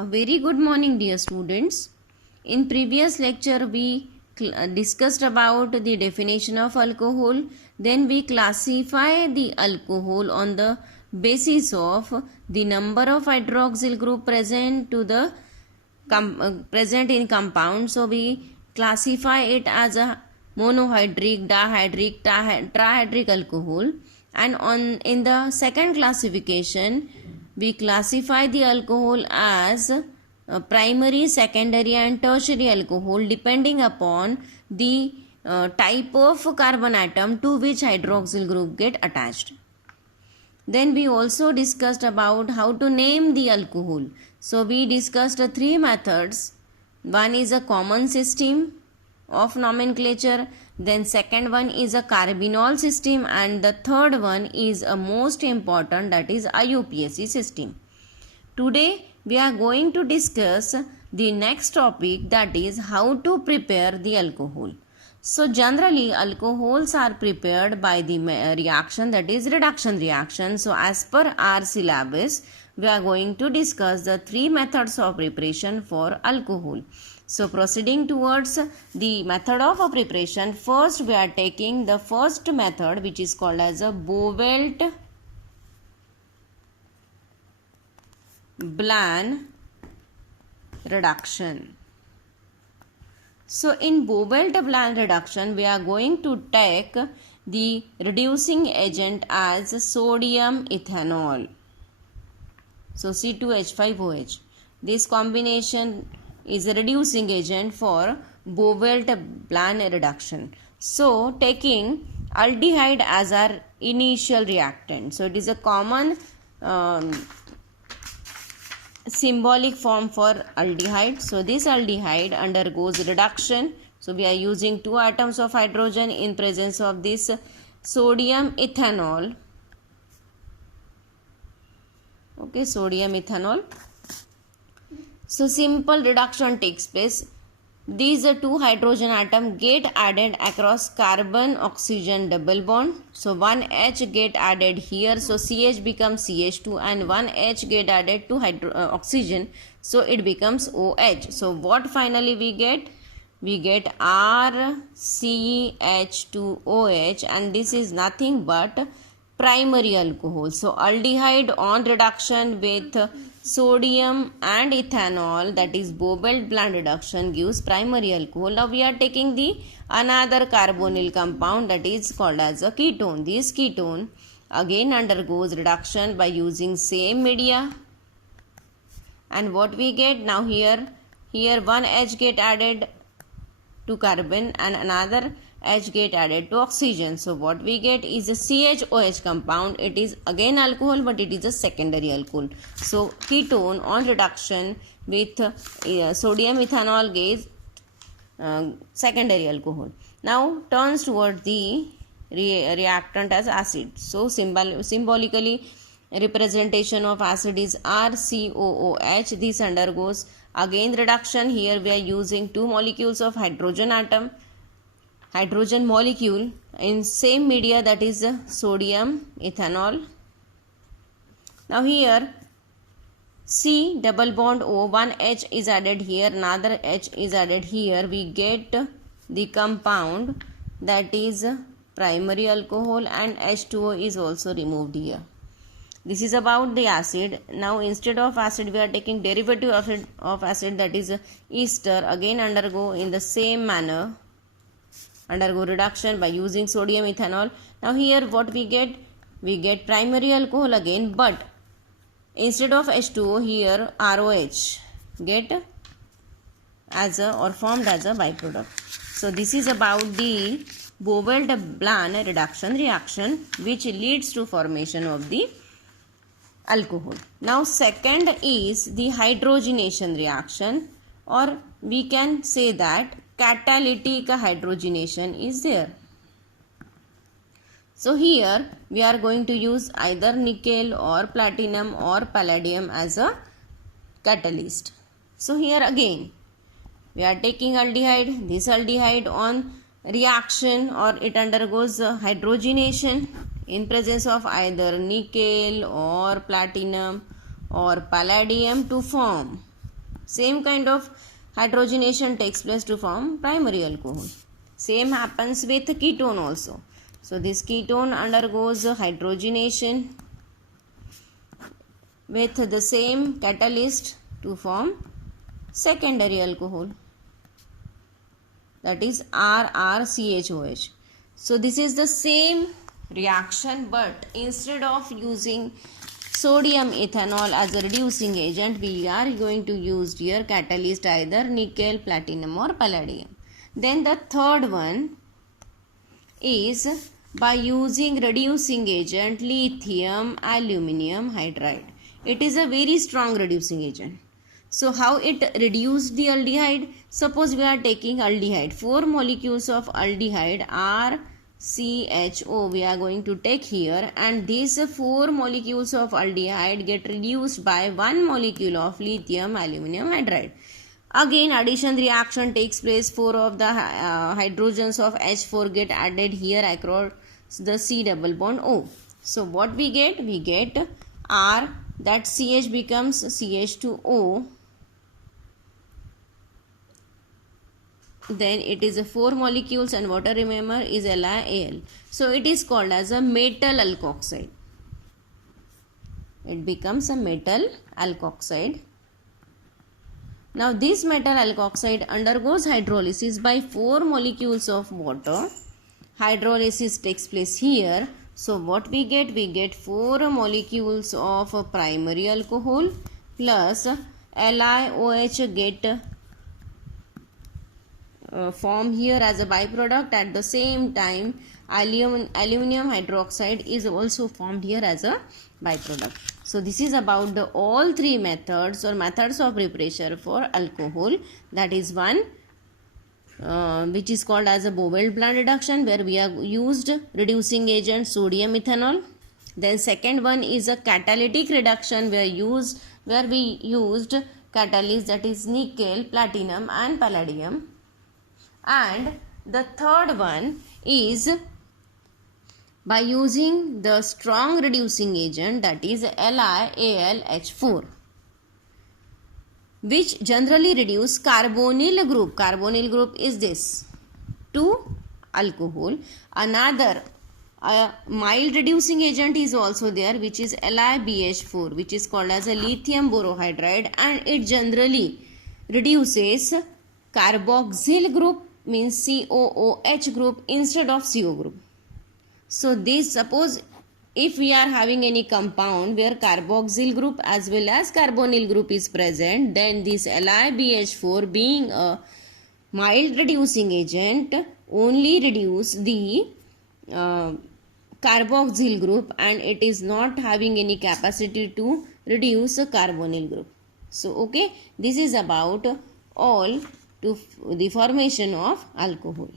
A very good morning, dear students. In previous lecture, we discussed about the definition of alcohol. Then we classify the alcohol on the basis of the number of hydroxyl group present to the present in compound. So we classify it as a monohydric, dihydric, trihydric alcohol. And in the second classification, we classify the alcohol as primary, secondary and tertiary alcohol depending upon the type of carbon atom to which hydroxyl group get attached. Then we also discussed about how to name the alcohol. So we discussed three methods. One is a common system of nomenclature, then second one is a carbinol system, and the third one is a most important, that is IUPAC system. Today we are going to discuss the next topic, that is how to prepare the alcohol. So generally alcohols are prepared by the reaction, that is reduction reaction. So as per our syllabus, we are going to discuss the three methods of preparation for alcohol. So proceeding towards the method of preparation, first we are taking the first method, which is called as a Bouvelt-Blanc reduction. So in Bouvelt-Blanc reduction, we are going to take the reducing agent as sodium ethanol. So C2H5OH. This combination is a reducing agent for Bouvelt-Blanc reduction. So taking aldehyde as our initial reactant. So it is a common symbolic form for aldehyde. So this aldehyde undergoes reduction. So we are using two atoms of hydrogen in presence of this sodium ethanol. Okay, sodium ethanol. So simple reduction takes place. These two hydrogen atoms get added across carbon-oxygen double bond. So one H get added here. So CH becomes CH2 and one H get added to oxygen. So it becomes OH. So what finally we get? We get RCH2OH, and this is nothing but primary alcohol. So aldehyde on reduction with sodium and ethanol, that is Bouvelt-Blanc reduction, gives primary alcohol. Now we are taking the another carbonyl compound, that is called as a ketone. This ketone again undergoes reduction by using same media, and what we get now, here one H get added to carbon and another H get added to oxygen. So what we get is a CHOH compound. It is again alcohol, but it is a secondary alcohol. So ketone on reduction with sodium ethanol gives secondary alcohol. Now turns toward the reactant as acid. So symbolically representation of acid is RCOOH. This undergoes again reduction. Here we are using two molecules of hydrogen molecule in same media, that is sodium ethanol. Now here C double bond O, one H is added here, another H is added here. We get the compound, that is primary alcohol, and H2O is also removed here. This is about the acid. Now instead of acid, we are taking derivative of acid, that is ester. Again undergo in the same manner, undergo reduction by using sodium ethanol. Now here what we get? We get primary alcohol again, but instead of H2O, here ROH get as a or formed as a byproduct. So this is about the Bouvelt-Blanc reduction reaction, which leads to formation of the alcohol. Now second is the hydrogenation reaction, or we can say that catalytic hydrogenation is there. So here we are going to use either nickel or platinum or palladium as a catalyst. So here again we are taking aldehyde. This aldehyde on reaction, or it undergoes hydrogenation in presence of either nickel or platinum or palladium to form Same kind of hydrogenation takes place to form primary alcohol. Same happens with ketone also. So this ketone undergoes hydrogenation with the same catalyst to form secondary alcohol, that is RrCHOH. So this is the same reaction, but instead of using sodium ethanol as a reducing agent, we are going to use here catalyst either nickel, platinum or palladium. Then the third one is by using reducing agent lithium aluminum hydride. It is a very strong reducing agent. So how it reduced the aldehyde? Suppose we are taking aldehyde, 4 molecules of aldehyde RCHO we are going to take here, and these 4 molecules of aldehyde get reduced by 1 molecule of lithium aluminum hydride. Again addition reaction takes place, 4 of the hydrogens of H4 get added here across the C double bond O. So what we get? We get R, that CH becomes CH2O. Then it is a 4 molecules and water, remember, is LiAl. So it is called as a metal alkoxide. It becomes a metal alkoxide. Now this metal alkoxide undergoes hydrolysis by 4 molecules of water. Hydrolysis takes place here. So what we get? We get 4 molecules of primary alcohol plus LiOH get form here as a byproduct. At the same time aluminum hydroxide is also formed here as a byproduct. So this is about the all 3 methods or methods of preparation for alcohol. That is one which is called as a Bovell plant reduction, where we have used reducing agent sodium ethanol. Then second one is a catalytic reduction where we used catalyst, that is nickel, platinum and palladium. And the third one is by using the strong reducing agent, that is LiAlH4, which generally reduce carbonyl group. Carbonyl group is this, 2 alcohol. Another mild reducing agent is also there, which is LiBH4, which is called as a lithium borohydride, and it generally reduces carboxyl group, means COOH group instead of CO group. So this, suppose if we are having any compound where carboxyl group as well as carbonyl group is present, then this LiBH4 being a mild reducing agent only reduce the carboxyl group, and it is not having any capacity to reduce a carbonyl group. So okay, this is about all to the formation of alcohol.